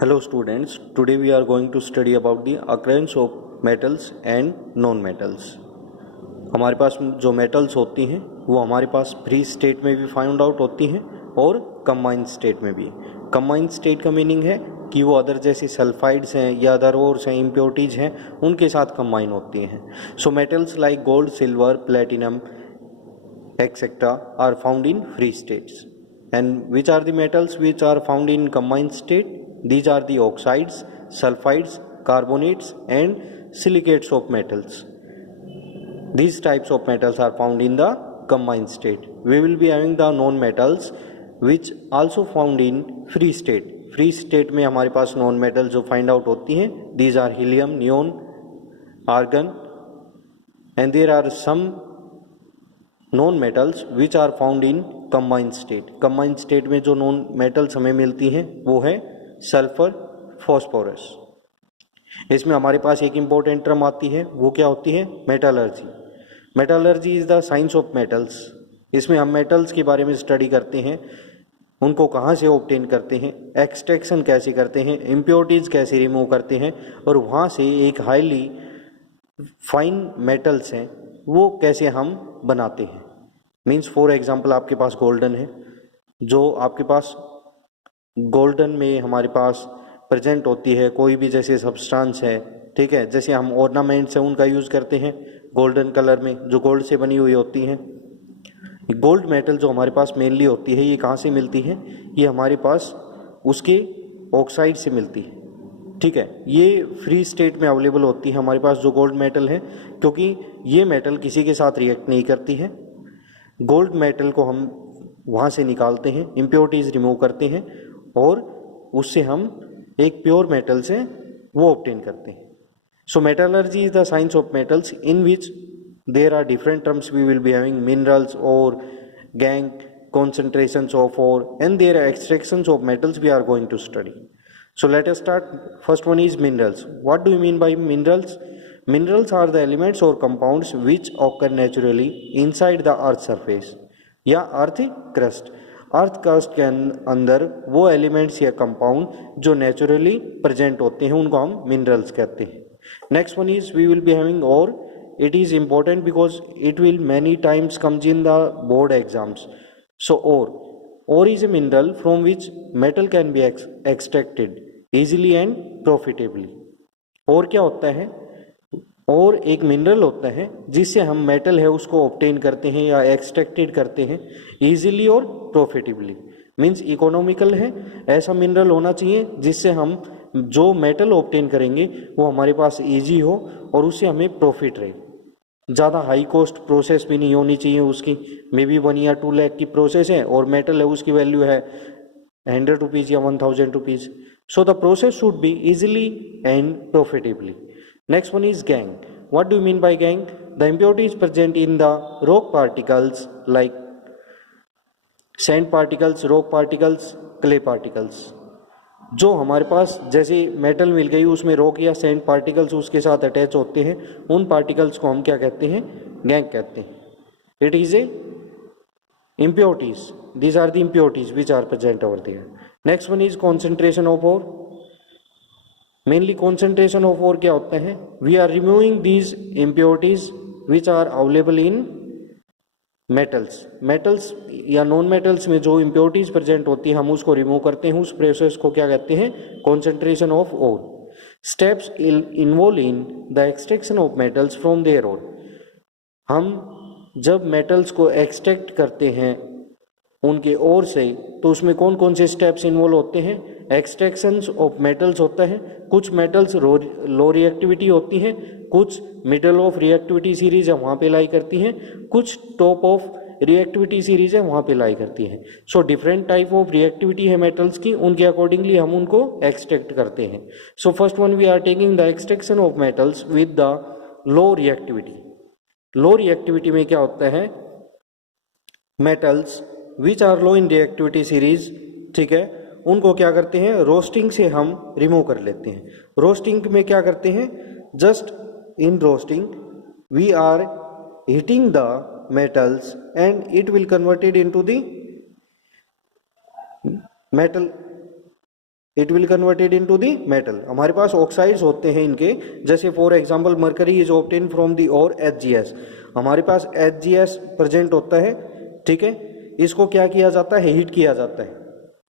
Hello students, today we are going to study about the occurrence of metals and non-metals। हमारे पास जो metals होती हैं वो हमारे पास फ्री स्टेट में भी फाइंड आउट होती हैं और कंबाइंड स्टेट में भी। कंबाइंड स्टेट का मीनिंग है कि वो अदर जैसे सल्फाइड्स हैं या अदर ओर्स हैं, इम्प्योरिटीज हैं, उनके साथ कंबाइन होती हैं। So metals like gold, silver, platinum etc. are found in free states. And which are the metals which are found in combined state? These are the oxides, sulfides, carbonates and silicates of metals. These types of metals are found in the combined state. We will be having the non-metals which also found in free state. Free state में हमारे पास non metals जो find out होती हैं, these are helium, neon, argon and there are some non metals which are found in combined state. Combined state में जो non metals हमें मिलती हैं वो है सल्फर, फॉस्फोरस। इसमें हमारे पास एक इम्पोर्टेंट टर्म आती है, वो क्या होती है? Metallurgy. Metallurgy is the science of metals. इसमें हम मेटल्स के बारे में स्टडी करते हैं, उनको कहाँ से ऑब्टेन करते हैं, एक्सट्रैक्शन कैसे करते हैं, इम्प्योरिटीज कैसे रिमूव करते हैं और वहाँ से एक हाईली फाइन मेटल्स हैं वो कैसे हम बनाते हैं। मीन्स फॉर एग्जांपल आपके पास गोल्डन है, जो आपके पास गोल्डन में हमारे पास प्रेजेंट होती है कोई भी जैसे सब्सटेंस है, ठीक है, जैसे हम ऑर्नामेंट्स हैं उनका यूज़ करते हैं गोल्डन कलर में जो गोल्ड से बनी हुई होती हैं। गोल्ड मेटल जो हमारे पास मेनली होती है ये कहाँ से मिलती है? ये हमारे पास उसके ऑक्साइड से मिलती है, ठीक है। ये फ्री स्टेट में अवेलेबल होती है हमारे पास जो गोल्ड मेटल है, क्योंकि ये मेटल किसी के साथ रिएक्ट नहीं करती है। गोल्ड मेटल को हम वहाँ से निकालते हैं, इम्प्योरिटीज रिमूव करते हैं और उससे हम एक प्योर मेटल से वो ऑब्टेन करते हैं। So metallurgy is the science of metals in which there are different terms we will be having minerals और gangue, concentrations of ore and their extractions of metals we are going to study. So let us start. First one is minerals. What do you mean by minerals? Minerals are the elements or compounds which occur naturally inside the earth surface या earth crust. Earth crust के अंदर वो elements या compound जो naturally present होते हैं उनको हम मिनरल्स कहते हैं। Next one is we will be having ore. It is important because it will many times comes in the board exams. So ore is a mineral from which metal can be extracted easily and profitably. और क्या होता है? और एक mineral होता है जिससे हम मेटल है उसको ऑब्टेन करते हैं या एक्सट्रैक्टेड करते हैं इजीली और प्रॉफिटेबली। मीन्स इकोनॉमिकल है, ऐसा मिनरल होना चाहिए जिससे हम जो मेटल ऑब्टेन करेंगे वो हमारे पास इजी हो और उससे हमें प्रॉफिट रहे। ज़्यादा हाई कॉस्ट प्रोसेस भी नहीं होनी चाहिए उसकी, मे बी 1 या 2 लाख की प्रोसेस है और मेटल है उसकी वैल्यू है 100 रुपीज़ या 1000 rupees. So the process should be easily and profitably. Next one is gang. What do you mean by gang? The impurities present in the rock particles like sand particles, rock particles, clay particles. जो हमारे पास जैसे metal मिल गई उसमें rock या sand particles उसके साथ attach होते हैं, उन पार्टिकल्स को हम क्या कहते हैं? गैंग कहते हैं। It is a impurities. These are the impurities which are present over there. Next one is concentration of ore. Mainly concentration of ore क्या होता है? We are removing these impurities which are available in metals. Metals या non metals में जो impurities present होती है हम उसको रिमूव करते हैं, उस प्रोसेस को क्या कहते हैं? concentration of ore. Steps involved in the extraction of metals from their ore. हम जब मेटल्स को एक्सट्रैक्ट करते हैं उनके ओर से तो उसमें कौन कौन से स्टेप्स इन्वॉल्व होते हैं? एक्सट्रैक्शंस ऑफ मेटल्स होता है, कुछ मेटल्स लो रिएक्टिविटी होती हैं, कुछ मिडल ऑफ रिएक्टिविटी सीरीज है वहाँ पे लाई करती हैं, कुछ टॉप ऑफ रिएक्टिविटी सीरीज है वहाँ पे लाई करती हैं। So different type of reactivity है मेटल्स की, उनके अकॉर्डिंगली हम उनको एक्सट्रैक्ट करते हैं। So first one we are taking the extraction of metals with the low reactivity. Low reactivity में क्या होता है? Metals which are low in reactivity series, ठीक है, उनको क्या करते हैं? रोस्टिंग से हम रिमूव कर लेते हैं। रोस्टिंग में क्या करते हैं? Just in roasting we are heating the metals and it will converted into the metal it will converted into the metal. हमारे पास ऑक्साइड्स होते हैं इनके, जैसे for example mercury is obtain from the ore HgS, हमारे पास HgS present होता है, ठीक है। इसको क्या किया जाता है, हीट किया जाता है,